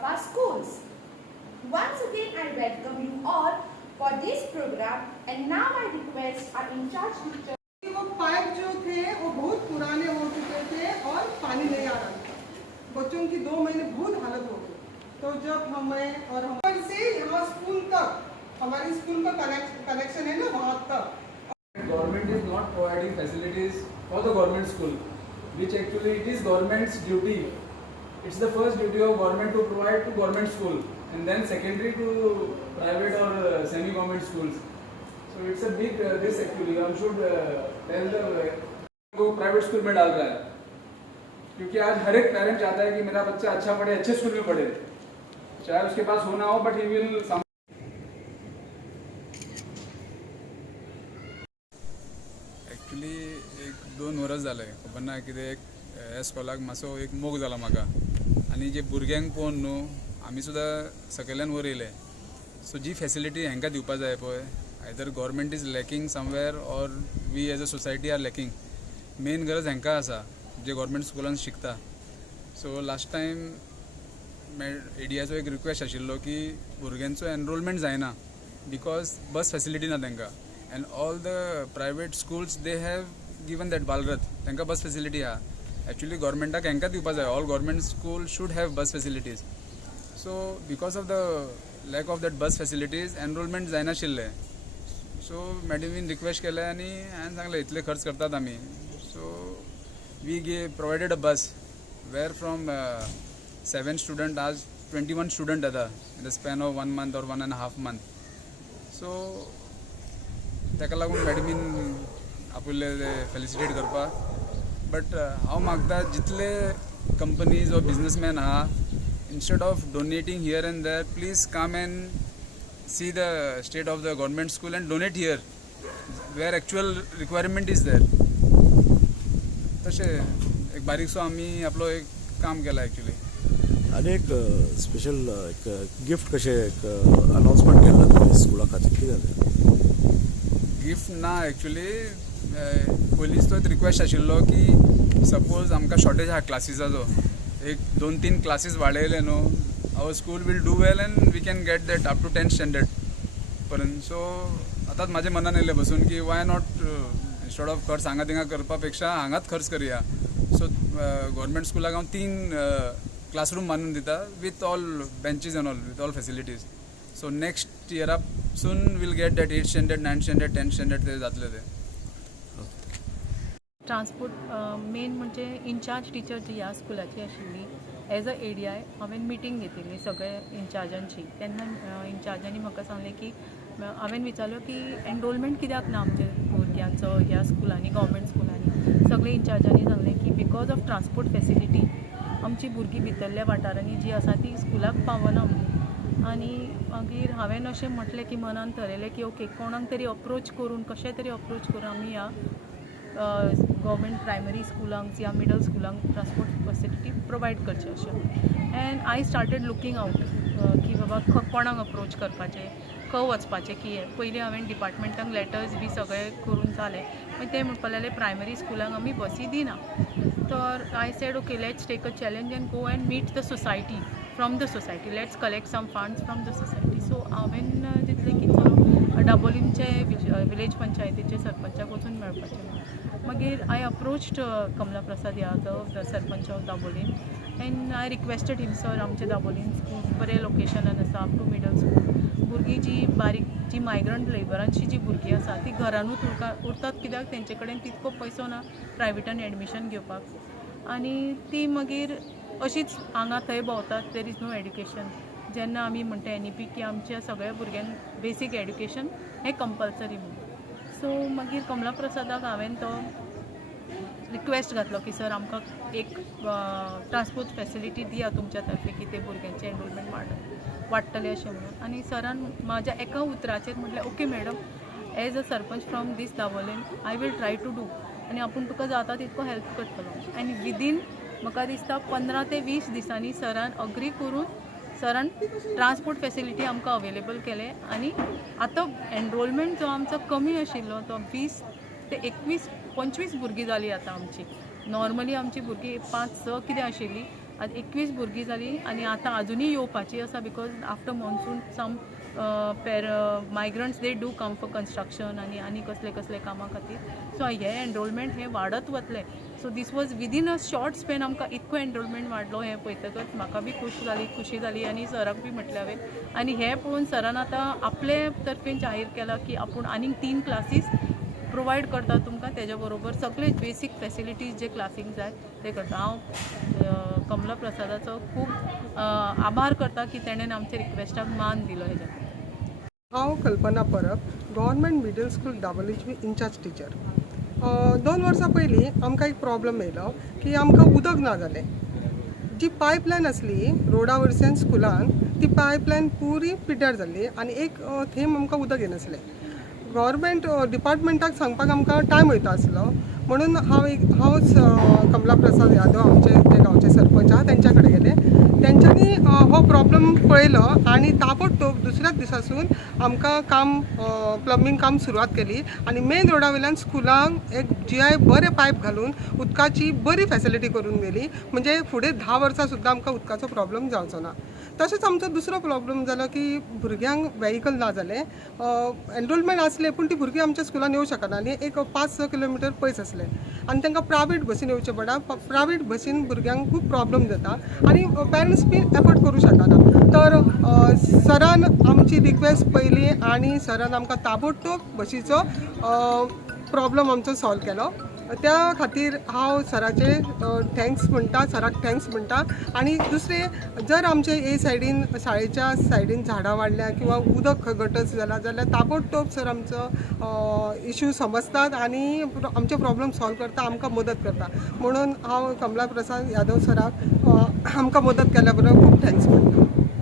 of our schools. Once again, I welcome you all for this program, and now I request our in charge teacher. वो pipe जो थे वो बहुत पुराने हो चुके थे और पानी नहीं आ रहा था। बच्चों की 2 महीने बहुत हालत हो गई। तो जब हमें और हम से यहाँ स्कूल तक हमारी स्कूल का कनेक्शन है ना वहाँ तक। Government is not providing facilities for the government school, which actually it is government's duty. It's the first duty of government to provide to government school, and then secondary to private or semi-government schools. So it's a big this actually. One should tell the को private school में डाल रहा है, क्योंकि आज हर एक parent चाहता है कि मेरा बच्चा अच्छा पढ़े, अच्छे स्कूल में पढ़े, चाहे उसके पास हो ना हो, but he will. एक्चुली 1-2 वर्स जाले खबर कितें ह्या स्कॉलाक मातसो एक मोग जाला म्हाका आनी जे भुरग्यांक पळोवन न्हू आमी सुद्दां सकयल्यान वर येयले. सो जी फॅसिलिटी हांकां दिवपा जाय पळय, either government is lacking somewhere or we as a society are lacking. Main गरज हांकां आसा जे गव्हर्मेंट स्कुलान शिकता. सो लास्ट टायम एडीआयचो एक रिक्वेस्ट आशिल्लो की भुरग्यांचो एनरोलमेंट जायना बिकॉज बस फॅसिलिटी ना तांकां. And all the private schools they have given that Balrath तांकां bus facility ha. Actually governmentak हांकां दिवपा जाय. All government school should have bus facilities. So because of the lack of that bus facilities enrollment जायनाशिल्ले. So मॅडमीन request केलें आनी हांवें सांगलें इतले खर्च करतात आमी. So we provided a bus where from 7 student आज 21 student येता in the span of 1 month or 1.5 month. So ताका लागून मॅडमीन आपुले फेलिसिटेट करपा. बट हांव मागता जितले कंपनीज व बिजनसमॅन आहा instead of donating here and there please come and see the state of the government school and donate here where actual requirement is there. तशें एक बारीकसो आमी आपलो एक काम केला एक्चुली. आनी एक स्पेशल एक गिफ्ट कशें एक अनाउन्समेंट केला तुमी स्कुला खातीर कितें जालें? गिफ्ट ना एक्चुली पयलींच तो रिक्वेस्ट आशिल्लो की सपोज आमकां शॉर्टेज आहा क्लासीसाचो, एक 2-3 क्लासीस वाडयले न्हू our school will do well and we can get that up to 10th standard पर्यंत. सो आतांच म्हाज्या मनान येयलें बसून की वाय नॉट इंस्टेड ऑफ खर्च हांगा थिंगा करपा पेक्षा हांगाच खर्च करया. सो गव्हर्मेंट स्कुलाक हांव 3 क्लासरूम बांदून दिता with all benches and all with all facilities. So next इयरा soon will get that 8th standard 9th standard 10th standard ते जातले ते. ट्रान्सपोर्ट मेन म्हणजे इन्चार्ज टीचर जी ह्या स्कुलाची आशिल्ली एज अ एडीआय हांवें मिटींग घेतिल्ली सगळे इन्चार्जांची. तेन्ना इन्चार्जांनी म्हाका सांगलें की हांवें विचारलो की एनरोलमेंट कित्याक ना आमच्या भुरग्यांचो ह्या स्कुलांनी गव्हर्मेंट स्कुलांनी. सगळे इन्चार्जांनी सांगलें की बिकॉज ऑफ ट्रान्सपोर्ट फॅसिलिटी आमची भुरगीं भितरल्या वाठारांनी जी आसा ती स्कुलाक पावना म्हणून. आनी मागीर हांवें अशें म्हटलें की मनान थरयलें की ओके कोणाक तरी अप्रोच करून कशें तरी अप्रोच करून आमी ह्या गव्हर्मेंट प्रायमरी स्कुलांक या मिडल स्कुलांक ट्रान्सपोर्ट फॅसिलिटी प्रोवायड करचें अशें. End I started looking out की बाबा कोणाक अप्रोच करपाचें, खंय वचपाचें की हें. पयलीं हांवें डिपार्टमेंटाक लेटर्स बी सगळें करून जालें. मागीर ते म्हणपा लागले प्रायमरी स्कुलांक आमी बसी दिना. तर I said okay let's take a challenge and go and meet the society from the society. Let's collect some funds from the society. So हांवें चिंतलें की चलो दाबोलीमचे विलेज पंचायतीचे सरपंचाक वचून मेळपाचें. मागीर I approached Kamla Prasad Yadav the sarpanch of Dabolim and I requested him sir आमचे Dabolim school बरें लोकेशनान आसा अप टू मिडल स्कूल. भुरगीं जी बारीक जी मायग्रंट लेबरांची जी भुरगीं आसा ती घरानूच उरतात कित्याक तेंचे कडेन तितको पयसो ना प्रायवेटान एडमिशन घेवपाक. आनी ती मागीर अशीच हांगा थंय भोंवतात. There is no education. जेन्ना आमी म्हणटा NEP की आमच्या सगळ्या भुरग्यांक बेसीक एड्युकेशन हें कंपल्सरी म्हणून. सो मागीर कमला प्रसादाक हांवें तो रिक्वेस्ट घातलो की सर आमकां एक ट्रान्सपोर्ट फॅसिलिटी दिया तुमच्या तर्फे की ते भुरग्यांचें एनरोलमेंट वाडटलें अशें म्हणून. आनी सरान म्हाज्या एका उतराचेर म्हटलें okay madam as a sarpanch from this Dabolim I will try to do आनी आपूण तुका जाता तितको हेल्प करतलो. आनी विदीन म्हाका दिसता 15 ते 20 दिसांनी सरान अग्री करून सरान ट्रान्सपोर्ट फॅसिलिटी आमकां अवेलेबल केले. आनी आतां एनरोलमेंट जो आमचो कमी आशिल्लो तो 20 ते 21-25 भुरगीं जाली आतां आमची. नॉर्मली आमची भुरगीं 5-6 कितें आशिल्ली आज 21 भुरगीं जालीं आनी आतां आजुनूय येवपाची आसा because after monsoon some migrants they do come for construction आनी कसले कसले कामां खातीर सो हे एनरोलमेंट हे वाडत वतले so this was within a short span आमकां इतको एनरोलमेंट वाडलो हें पळयतकच म्हाका बी खुशी जाली आनी सराक बी म्हटलें हांवें आनी हें पळोवन सरान आतां आपले तर्फेन जाहीर केलां की आपूण आनीक 3 क्लासीस प्रोवायड करता तुमकां तेज्या बरोबर सगळे बेसीक फॅसिलिटीज जे क्लासीक जाय ते करता हांव कमला प्रसादाचो खूब आभार करता की तेणेन आमच्या रिक्वेस्टाक मान दिलो हेज्या हांव Kalpana Parab government middle school दाबोलीची इंचार्ज टीचर 2 वर्सां पयलीं आमकां एक प्रॉब्लम येयलो की आमकां उदक ना जालें जी पायपलायन आसली रोडा वयरच्यान स्कुलान ती पायपलायन पुरी पिड्ड्यार जाल्ली आनी एक थेंब आमकां उदक येनासलें गव्हर्मेंट डिपार्टमेंटाक सांगपाक आमकां टायम वयता आसलो म्हणून हांवच कमला प्रसाद यादव आमचे जे गांवचे सरपंच आहा तेंच्या कडेन गेले तेंच्यांनी हो प्रॉब्लम पळयलो आनी ताबडतोब दुसऱ्याच दिसासून आमकां काम प्लंबींग काम सुरवात केली आनी मेन रोडा वयल्यान स्कुलांक एक GI बरे पायप घालून उदकाची बरी फॅसिलिटी करून गेली म्हणजे फुडें 10 वर्सां सुद्दां आमकां उदकाचो प्रॉब्लम जावचो ना तशेंच आमचो दुसरो प्रॉब्लम जालो की भुरग्यांक वेहिकल ना जालें एनरोलमेंट आसलें पूण ती भुरगीं आमच्या स्कुलान येवं शकनालीं एक 5-6 किलोमिटर पयस आसलें आनी तांकां प्रायवेट बसीन येवचें पडटा प्रायवेट बसीन भुरग्यांक खूब प्रॉब्लम जाता आनी पेरंट्स बी एफोर्ड करूं शकना तर सरान आमची रिक्वेस्ट पयली आनी सरान आमकां ताबडतोब बसीचो प्रॉब्लम आमचो सॉल्व केलो त्या खातीर हांव सराचे सराक थँक्स म्हणटा आनी दुसरें जर आमचे हे सायडीन शाळेच्या सायडीन झाडां वाडल्या किंवा उदक गटस जाला जाल्यार ताबडतोब सर आमचो इशू समजतात आनी आमचे प्रॉब्लम सॉल्व करता आमकां मदत करता म्हणून हांव कमला प्रसाद यादव सराक आमकां मदत केल्या बरोबर खूब थँक्स म्हणटा